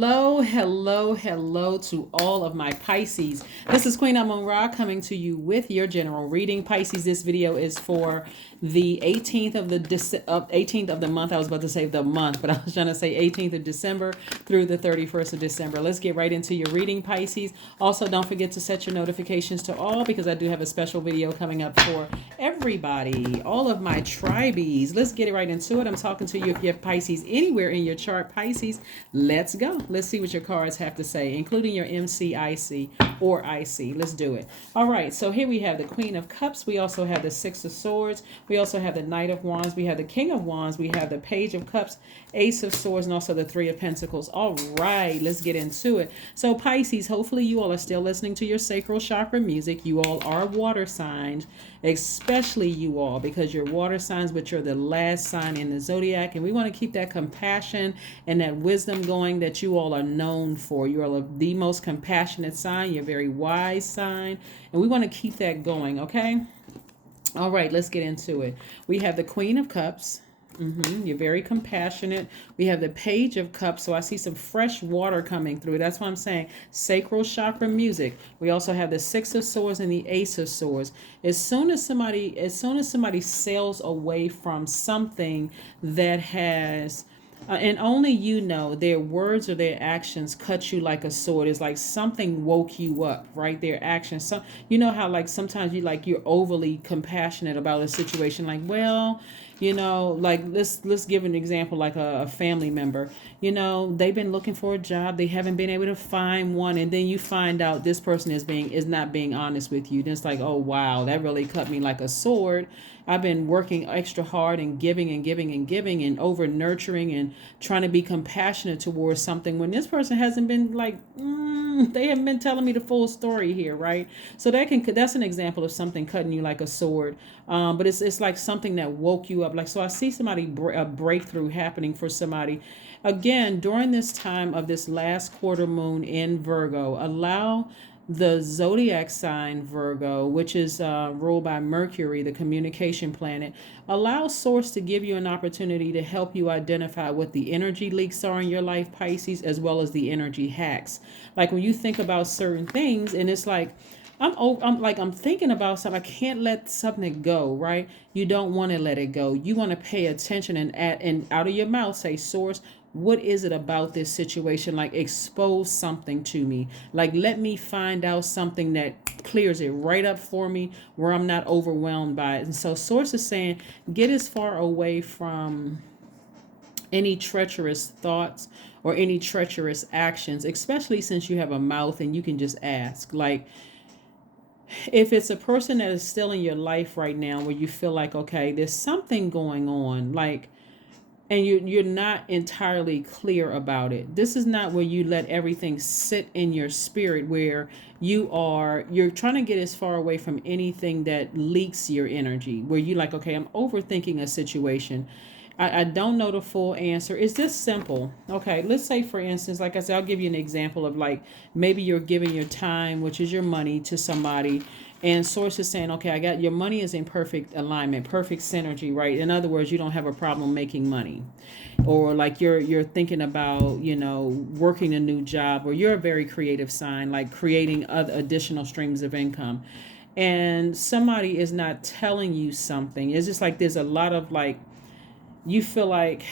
Hello, hello, hello to all of my Pisces. This is Queen Amun Ra coming to you with your general reading. Pisces, this video is for the 18th of the 18th of the month. I was about to say the month, but I was trying to say 18th of December through the 31st of December. Let's get right into your reading, Pisces. Also, don't forget to set your notifications to all because I do have a special video coming up for everybody, all of my tribees. Let's get it right into it. I'm talking to you if you have Pisces anywhere in your chart. Pisces, let's go. Let's see what your cards have to say, including your MCIC or IC. Let's do it. All right, so here we have the Queen of Cups. We also have the Six of Swords. We also have the Knight of Wands. We have the King of Wands. We have the Page of Cups, Ace of Swords, and also the Three of Pentacles. All right, let's get into it. So Pisces, hopefully you all are still listening to your sacral chakra music. You all are water signs, especially you all, because you're water signs, which are the last sign in the zodiac. And we want to keep that compassion and that wisdom going that you all are known for. You are the most compassionate sign. You're a very wise sign. And we want to keep that going, okay? All right, let's get into it. We have the Queen of Cups. You're very compassionate. We have the Page of Cups. So I see some fresh water coming through. That's what I'm saying. Sacral chakra music. We also have the Six of Swords and the Ace of Swords. As soon as somebody sails away from something that has and only you know their words or their actions cut you like a sword. It's like something woke you up, right? Their actions. So you know how like sometimes you're overly compassionate about a situation. Like, well, like let's give an example, like a family member. They've been looking for a job, they haven't been able to find one, and then you find out this person is not being honest with you. Then it's like, oh wow, that really cut me like a sword. I've been working extra hard and giving and giving and giving and over nurturing and trying to be compassionate towards something when this person hasn't been like, they haven't been telling me the full story here, right? So that's an example of something cutting you like a sword. But it's like something that woke you up. Like, so I see a breakthrough happening for somebody. Again, during this time of this last quarter moon in Virgo, allow the zodiac sign Virgo, which is ruled by Mercury, the communication planet, allows Source to give you an opportunity to help you identify what the energy leaks are in your life, Pisces, as well as the energy hacks. Like when you think about certain things, and it's like, I'm thinking about something. I can't let something go, right? You don't want to let it go. You want to pay attention and out of your mouth say, Source, what is it about this situation? Like, expose something to me. Like, let me find out something that clears it right up for me where I'm not overwhelmed by it. And so Source is saying, get as far away from any treacherous thoughts or any treacherous actions, especially since you have a mouth and you can just ask. Like, if it's a person that is still in your life right now where you feel like, okay, there's something going on, like, and you're not entirely clear about it. This is not where you let everything sit in your spirit, where you're trying to get as far away from anything that leaks your energy, where you like, okay, I'm overthinking a situation. I don't know the full answer. It's just simple. Okay, let's say for instance, like I said, I'll give you an example of like maybe you're giving your time, which is your money, to somebody, and Source is saying, okay, I got your money is in perfect alignment, perfect synergy, right? In other words, you don't have a problem making money. Or like you're thinking about, working a new job, or you're a very creative sign, like creating other additional streams of income. And somebody is not telling you something. It's just like there's a lot of like, you feel like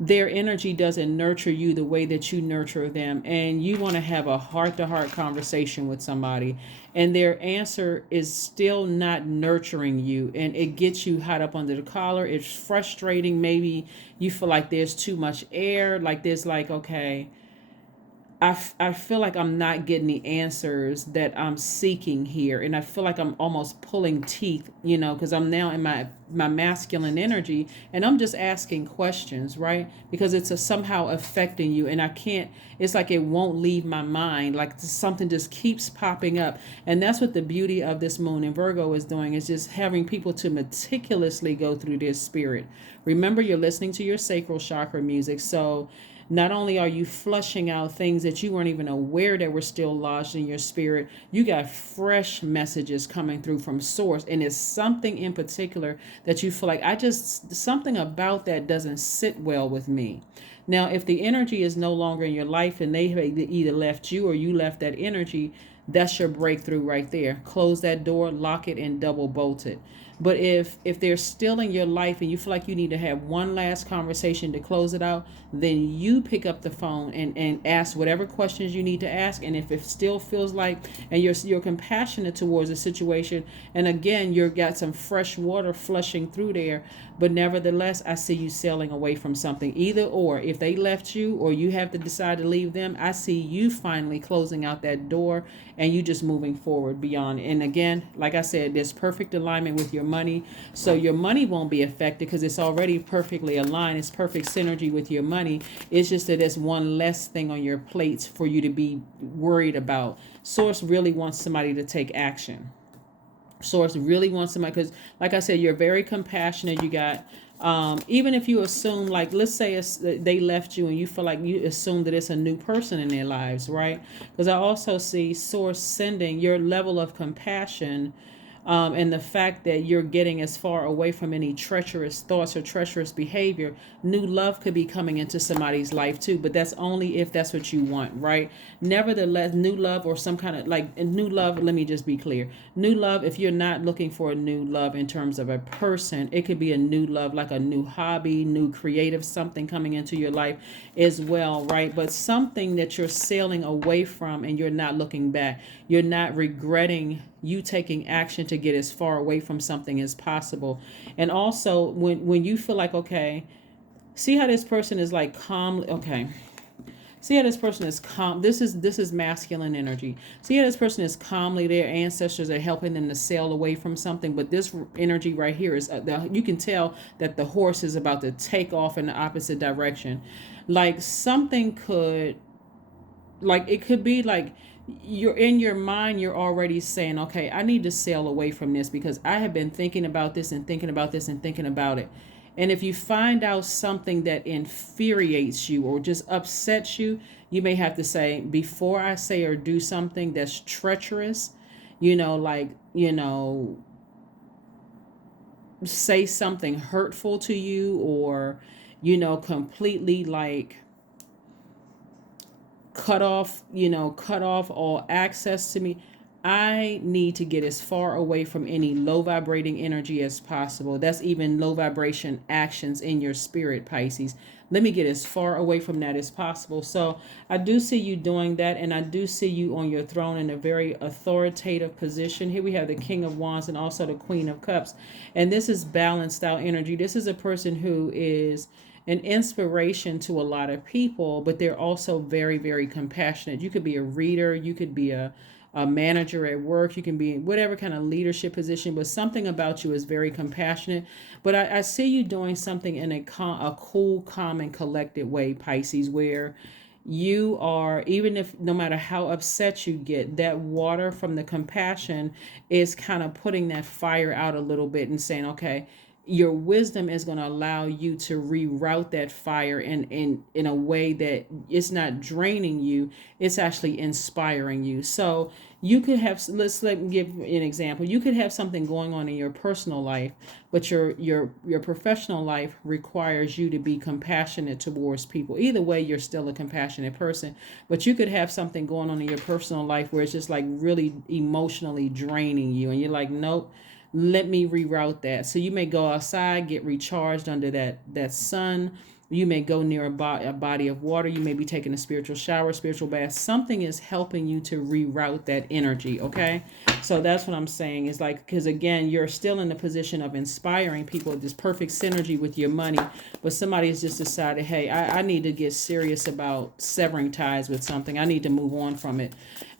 their energy doesn't nurture you the way that you nurture them, and you want to have a heart-to-heart conversation with somebody, and their answer is still not nurturing you, and it gets you hot up under the collar. It's frustrating. Maybe you feel like there's too much air, like there's like, okay, I feel like I'm not getting the answers that I'm seeking here. And I feel like I'm almost pulling teeth, because I'm now in my masculine energy and I'm just asking questions, right? Because it's somehow affecting you. And I can't, it's like it won't leave my mind. Like something just keeps popping up. And that's what the beauty of this moon in Virgo is doing, is just having people to meticulously go through their spirit. Remember, you're listening to your sacral chakra music. So not only are you flushing out things that you weren't even aware that were still lodged in your spirit, you got fresh messages coming through from Source. And it's something in particular that you feel like, something about that doesn't sit well with me. Now, if the energy is no longer in your life and they have either left you or you left that energy, that's your breakthrough right there. Close that door, lock it, and double bolt it. But if they're still in your life and you feel like you need to have one last conversation to close it out, then you pick up the phone and ask whatever questions you need to ask. And if it still feels like, and you're compassionate towards the situation, and again, you've got some fresh water flushing through there, but nevertheless, I see you sailing away from something. Either or, if they left you or you have to decide to leave them, I see you finally closing out that door and you just moving forward beyond. And again, like I said, there's perfect alignment with your money. So your money won't be affected because it's already perfectly aligned. It's perfect synergy with your money. It's just that there's one less thing on your plates for you to be worried about. Source really wants somebody to take action. Source really wants somebody, because like I said, you're very compassionate. You got even if you assume, like, let's say they left you and you feel like you assume that it's a new person in their lives, right? Because I also see source sending your level of compassion, and the fact that you're getting as far away from any treacherous thoughts or treacherous behavior. New love could be coming into somebody's life too, but that's only if that's what you want, right? Nevertheless, new love or some kind of like new love, let me just be clear. New love, if you're not looking for a new love in terms of a person, it could be a new love, like a new hobby, new creative something coming into your life as well, right? But something that you're sailing away from and you're not looking back. You're not regretting you taking action to get as far away from something as possible. And also when you feel like, okay, see how this person is like calm, okay. See how this person is calm. This is masculine energy. See how this person is calmly, their ancestors are helping them to sail away from something. But this energy right here is, you can tell that the horse is about to take off in the opposite direction. Like something could, like it could be like you're in your mind, you're already saying, okay, I need to sail away from this because I have been thinking about this and thinking about this and thinking about it. And if you find out something that infuriates you or just upsets you, you may have to say, before I say or do something that's treacherous, like, say something hurtful to you, or, completely like cut off all access to me. I need to get as far away from any low vibrating energy as possible. That's even low vibration actions in your spirit, Pisces. Let me get as far away from that as possible. So I do see you doing that, and I do see you on your throne in a very authoritative position. Here we have the King of Wands and also the Queen of Cups. And this is balanced out energy. This is a person who is an inspiration to a lot of people, but they're also very, very compassionate. You could be a reader, you could be a manager at work, you can be in whatever kind of leadership position, but something about you is very compassionate. But I see you doing something in a cool, calm, and collected way, Pisces, where you are, even if no matter how upset you get, that water from the compassion is kind of putting that fire out a little bit and saying, okay, your wisdom is going to allow you to reroute that fire in a way that it's not draining you, it's actually inspiring you. So you could have, let me give an example. You could have something going on in your personal life, but your professional life requires you to be compassionate towards people. Either way, you're still a compassionate person, but you could have something going on in your personal life where it's just like really emotionally draining you, and you're like, nope, let me reroute that. So you may go outside, get recharged under that sun. You may go near a body of water. You may be taking a spiritual shower, spiritual bath. Something is helping you to reroute that energy, okay? So that's what I'm saying. Is like, because again, you're still in the position of inspiring people, this perfect synergy with your money, but somebody has just decided, hey, I need to get serious about severing ties with something. I need to move on from it.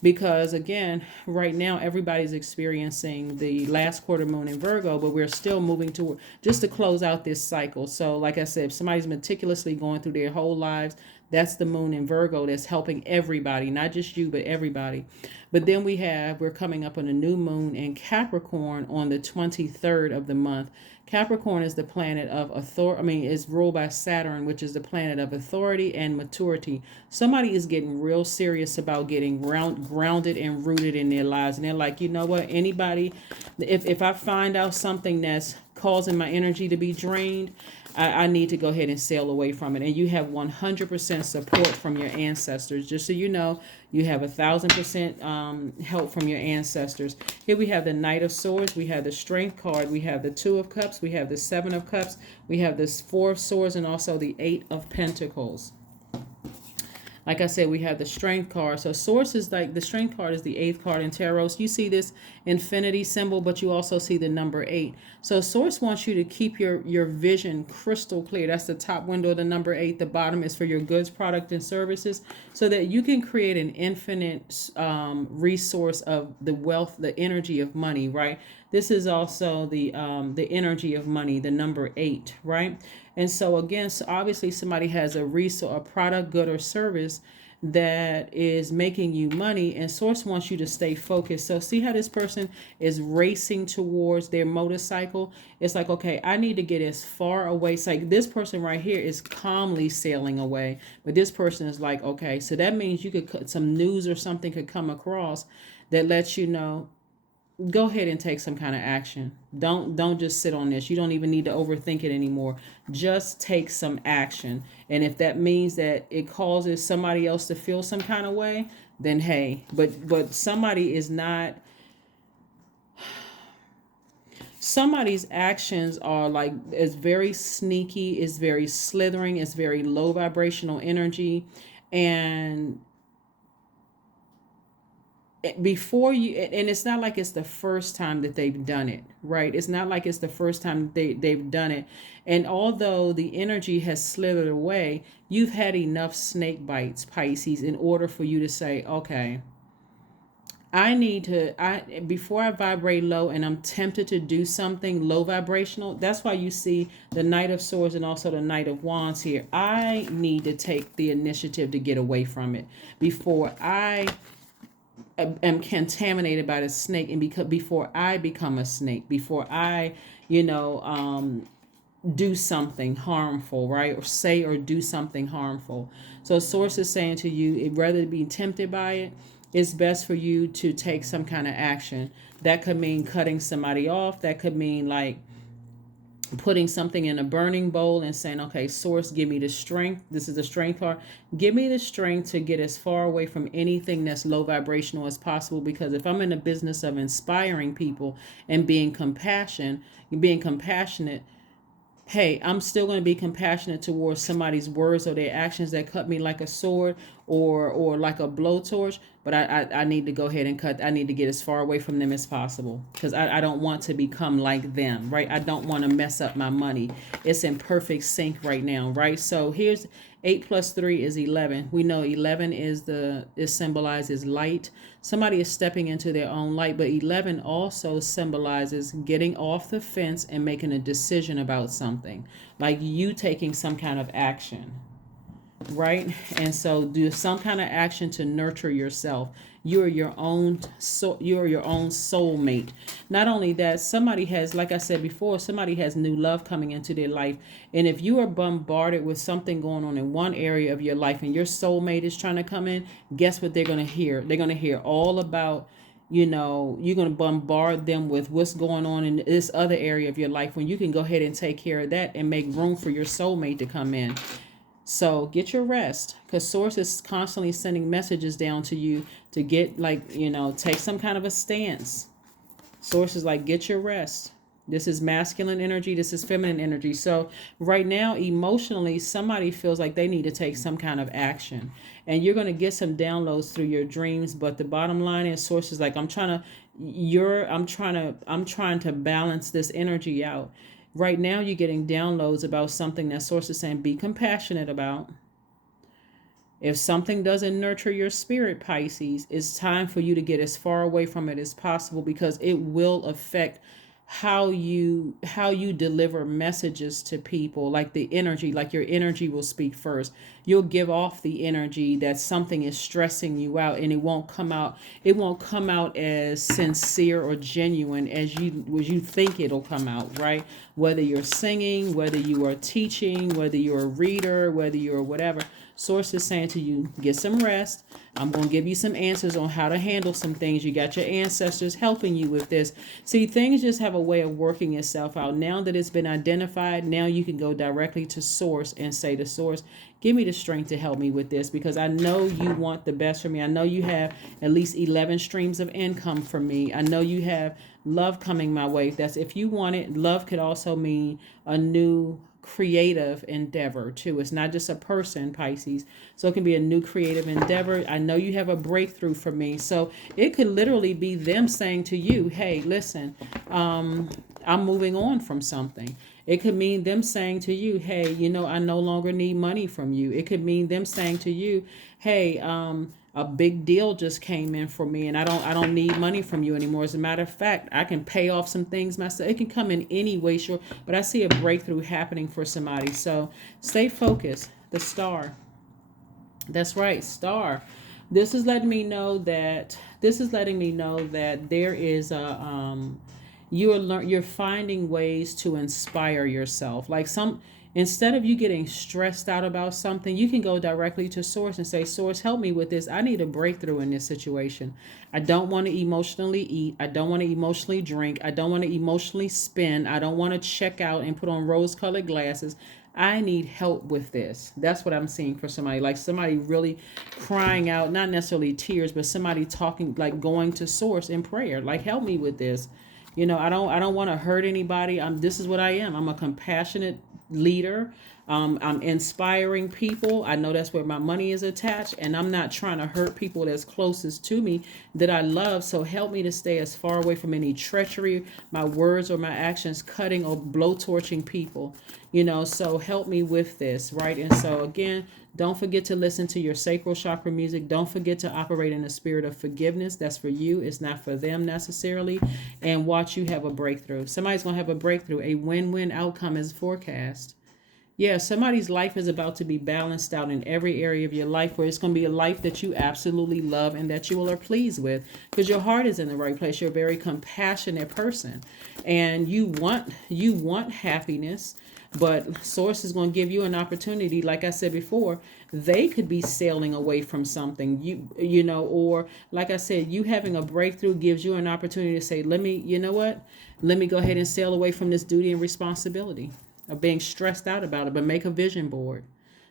Because again, right now, everybody's experiencing the last quarter moon in Virgo, but we're still moving toward just to close out this cycle. So like I said, if somebody's meticulously going through their whole lives, that's the moon in Virgo that's helping everybody, not just you, but everybody. But then we're coming up on a new moon in Capricorn on the 23rd of the month. Capricorn is the planet of authority. It's ruled by Saturn, which is the planet of authority and maturity. Somebody is getting real serious about getting grounded and rooted in their lives. And they're like, you know what? Anybody, if I find out something that's causing my energy to be drained, I need to go ahead and sail away from it. And you have 100% support from your ancestors. Just so you know, you have 1,000% help from your ancestors. Here we have the Knight of Swords. We have the Strength card. We have the Two of Cups. We have the Seven of Cups. We have this Four of Swords and also the Eight of Pentacles. Like I said, we have the Strength card. So Source is like, the Strength card is the 8th card in tarot. So you see this infinity symbol, but you also see the number 8. So Source wants you to keep your vision crystal clear. That's the top window of the number 8. The bottom is for your goods, product, and services, so that you can create an infinite resource of the wealth, the energy of money, right? This is also the energy of money, the number 8, right? And so again, so obviously somebody has a resource, a product, good, or service that is making you money, and Source wants you to stay focused. So see how this person is racing towards their motorcycle? It's like, okay, I need to get as far away. It's like this person right here is calmly sailing away, but this person is like, okay, so that means you could, some news or something could come across that lets you know, go ahead and take some kind of action. Don't just sit on this. You don't even need to overthink it anymore. Just take some action. And if that means that it causes somebody else to feel some kind of way, then hey, but somebody is not, somebody's actions are like, it's very sneaky, it's very slithering, it's very low vibrational energy. And before you, and it's not like it's the first time that they've done it, right? It's not like it's the first time they've done it. And although the energy has slithered away, you've had enough snake bites, Pisces, in order for you to say, okay, I need to, before I vibrate low and I'm tempted to do something low vibrational. That's why you see the Knight of Swords and also the Knight of Wands here. I need to take the initiative to get away from it before I am contaminated by the snake, and before I become a snake, before I, do something harmful, right? Or say or do something harmful. So Source is saying to you, rather than be tempted by it, it's best for you to take some kind of action. That could mean cutting somebody off. That could mean like putting something in a burning bowl and saying, okay, Source, give me the strength. This is the Strength card. Give me the strength to get as far away from anything that's low vibrational as possible. Because if I'm in the business of inspiring people and being compassionate, hey, I'm still going to be compassionate towards somebody's words or their actions that cut me like a sword or like a blowtorch. But I need to go ahead and cut. I need to get as far away from them as possible, because I don't want to become like them, right? I don't want to mess up my money. It's in perfect sync right now, right? So here's 8 plus 3 is 11. We know 11 is symbolizes light. Somebody is stepping into their own light, but 11 also symbolizes getting off the fence and making a decision about something, like you taking some kind of action. Right? And so do some kind of action to nurture yourself. You're your own soulmate. Not only that, somebody has, like I said before, somebody has new love coming into their life. And if you are bombarded with something going on in one area of your life and your soulmate is trying to come in, guess what they're going to hear? They're going to hear all about, you're going to bombard them with what's going on in this other area of your life, when you can go ahead and take care of that and make room for your soulmate to come in. So get your rest, because Source is constantly sending messages down to you to get, take some kind of a stance. Source is like, get your rest. This is masculine energy. This is feminine energy. So right now, emotionally, somebody feels like they need to take some kind of action, and you're going to get some downloads through your dreams. But the bottom line is, Source is like, I'm trying to balance this energy out. Right now, you're getting downloads about something that Source is saying, be compassionate about. If something doesn't nurture your spirit, Pisces, it's time for you to get as far away from it as possible, because it will affect how you deliver messages to people. Like the energy, like your energy will speak first. You'll give off the energy that something is stressing you out, and it won't come out as sincere or genuine as you think it'll come out, right? Whether you're singing, whether you are teaching, whether you're a reader, whether you're whatever, Source is saying to you, get some rest. I'm going to give you some answers on how to handle some things. You got your ancestors helping you with this. See, things just have a way of working itself out. Now that it's been identified, now you can go directly to Source and say to Source, give me the strength to help me with this, because I know you want the best for me. I know you have at least 11 streams of income for me. I know you have love coming my way. That's if you want it. Love could also mean a new creative endeavor too. It's not just a person, Pisces. So it can be a new creative endeavor. I know you have a breakthrough for me. So it could literally be them saying to you, hey, listen, I'm moving on from something. It could mean them saying to you, hey, I no longer need money from you. It could mean them saying to you, hey, a big deal just came in for me and I don't need money from you anymore. As a matter of fact, I can pay off some things myself. It can come in any way, sure, but I see a breakthrough happening for somebody. So stay focused. The Star. That's right, Star. This is letting me know that there is a you're finding ways to inspire yourself. Like instead of you getting stressed out about something, you can go directly to Source and say, Source, help me with this. I need a breakthrough in this situation. I don't want to emotionally eat. I don't want to emotionally drink. I don't want to emotionally spend. I don't want to check out and put on rose-colored glasses. I need help with this. That's what I'm seeing for somebody. Like somebody really crying out, not necessarily tears, but somebody talking, like going to Source in prayer. Like, help me with this. I don't want to hurt anybody. This is what I am. I'm a compassionate leader. I'm inspiring people. I know that's where my money is attached, and I'm not trying to hurt people that's closest to me that I love. So help me to stay as far away from any treachery, my words or my actions cutting or blowtorching people. So help me with this, right? And so again, don't forget to listen to your sacral chakra music. Don't forget to operate in the spirit of forgiveness. That's for you. It's not for them necessarily. And watch you have a breakthrough. Somebody's going to have a breakthrough. A win-win outcome is forecast. Yeah, somebody's life is about to be balanced out in every area of your life, where it's going to be a life that you absolutely love and that you are pleased with, because your heart is in the right place. You're a very compassionate person and you want happiness. But Source is going to give you an opportunity. Like I said before, they could be sailing away from something, or like I said, you having a breakthrough gives you an opportunity to say, let me go ahead and sail away from this duty and responsibility of being stressed out about it. But make a vision board.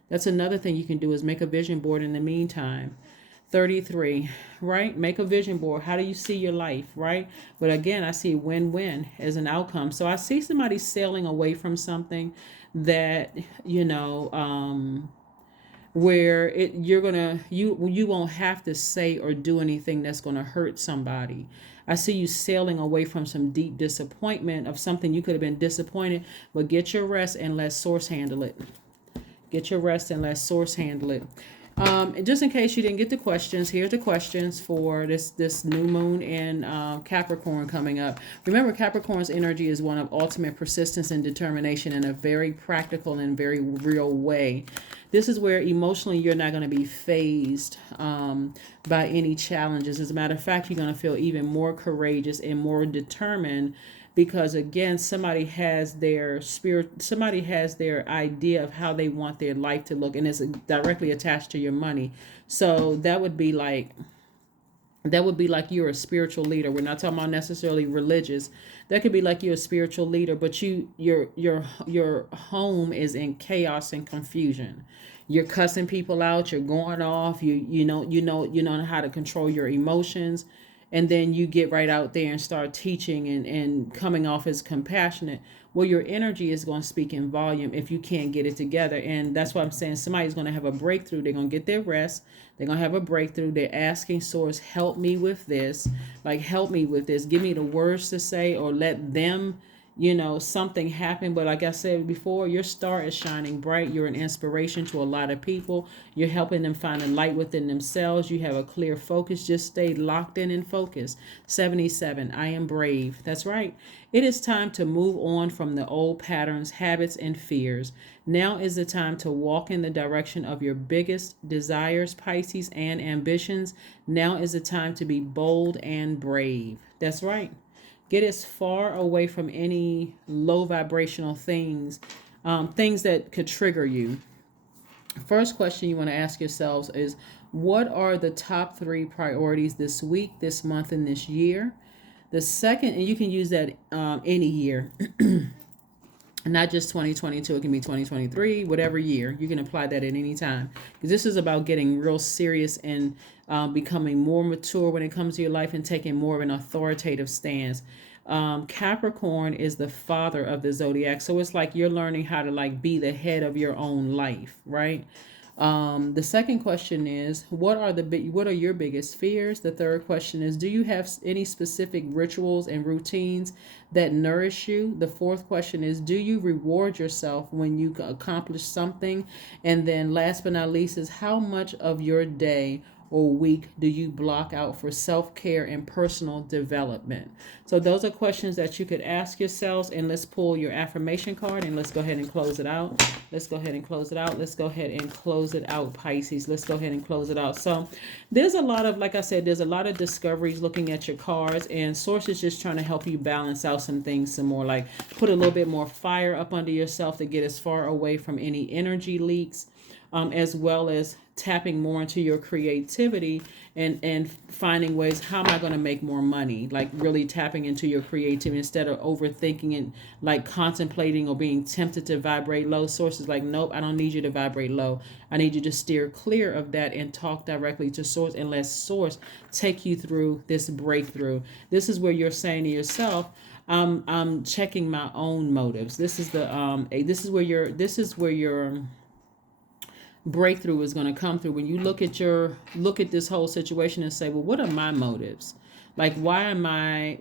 That's another thing you can do, is make a vision board in the meantime. 33, right? Make a vision board. How do you see your life, right? But again, I see win-win as an outcome. So I see somebody sailing away from something that, where you won't have to say or do anything that's going to hurt somebody. I see you sailing away from some deep disappointment of something you could have been disappointed, but get your rest and let Source handle it. Get your rest and let Source handle it. Just in case you didn't get the questions, here's the questions for this new moon in Capricorn coming up. Remember, Capricorn's energy is one of ultimate persistence and determination in a very practical and very real way. This is where emotionally you're not going to be fazed by any challenges. As a matter of fact, you're going to feel even more courageous and more determined, because again, somebody has their idea of how they want their life to look, and it's directly attached to your money. So that would be like you're a spiritual leader. We're not talking about necessarily religious. That could be like you're a spiritual leader, but your home is in chaos and confusion. You're cussing people out, you're going off, you know how to control your emotions. And then you get right out there and start teaching and coming off as compassionate. Well, your energy is going to speak in volume if you can't get it together. And that's why I'm saying somebody's going to have a breakthrough. They're going to get their rest. They're going to have a breakthrough. They're asking Source, help me with this. Like, help me with this. Give me the words to say, or let them, something happen. But like I said before, your star is shining bright. You're an inspiration to a lot of people. You're helping them find a light within themselves. You have a clear focus. Just stay locked in and focused. 77, I am brave. That's right. It is time to move on from the old patterns, habits, and fears. Now is the time to walk in the direction of your biggest desires, Pisces, and ambitions. Now is the time to be bold and brave. That's right. Get as far away from any low vibrational things that could trigger you. First question you want to ask yourselves is, what are the top 3 priorities this week, this month, and this year? The second, and you can use that any year, not just 2022, it can be 2023, whatever year. You can apply that at any time. Because this is about getting real serious and becoming more mature when it comes to your life and taking more of an authoritative stance. Capricorn is the father of the zodiac. So it's like you're learning how to like be the head of your own life, right? The second question is, what are your biggest fears? The third question is, do you have any specific rituals and routines that nourish you? The fourth question is, do you reward yourself when you accomplish something? And then last but not least is, how much of your day or week do you block out for self-care and personal development? So those are questions that you could ask yourselves. And let's pull your affirmation card and let's go ahead and close it out. Let's go ahead and close it out. Let's go ahead and close it out, Pisces. Let's go ahead and close it out. So there's a lot of, like I said, there's a lot of discoveries looking at your cards, and Source is just trying to help you balance out some things some more, like put a little bit more fire up under yourself to get as far away from any energy leaks. As well as tapping more into your creativity and finding ways, how am I going to make more money? Like really tapping into your creativity instead of overthinking and like contemplating or being tempted to vibrate low. Source is like, nope, I don't need you to vibrate low. I need you to steer clear of that and talk directly to Source and let Source take you through this breakthrough. This is where you're saying to yourself, I'm checking my own motives. This is this is where your breakthrough is going to come through when you look at this whole situation and say, well, what are my motives? Like, why am I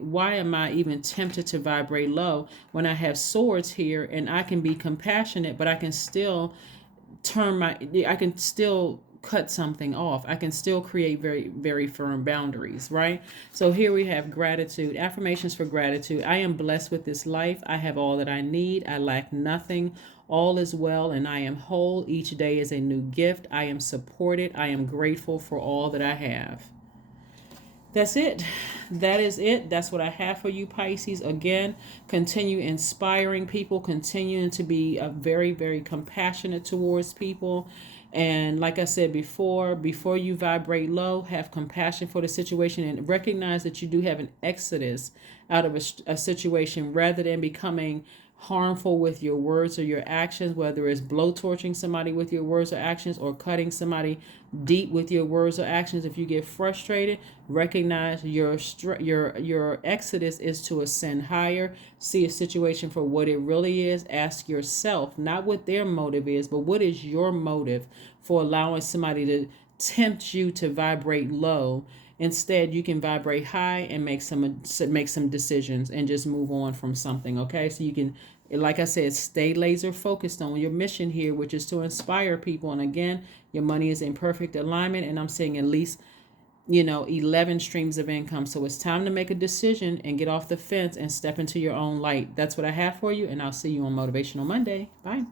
even tempted to vibrate low when I have swords here and I can be compassionate, but I can still I can still cut something off. I can still create very, very firm boundaries, right? So here we have gratitude, affirmations for gratitude. I am blessed with this life. I have all that I need. I lack nothing. All is well and I am whole. Each day is a new gift. I am supported. I am grateful for all that I have. That's it. That is it. That's what I have for you, Pisces. Again, continue inspiring people, continuing to be very, very compassionate towards people. And like I said before you vibrate low, have compassion for the situation and recognize that you do have an exodus out of a situation rather than becoming harmful with your words or your actions, whether it's blowtorching somebody with your words or actions or cutting somebody deep with your words or actions. If you get frustrated, recognize your exodus is to ascend higher. See a situation for what it really is. Ask yourself, not what their motive is, but what is your motive for allowing somebody to tempt you to vibrate low. Instead, you can vibrate high and make some decisions and just move on from something, okay? So you can, like I said, stay laser focused on your mission here, which is to inspire people. And again, your money is in perfect alignment, and I'm seeing at least 11 streams of income. So it's time to make a decision and get off the fence and step into your own light. That's what I have for you, and I'll see you on Motivational Monday. Bye.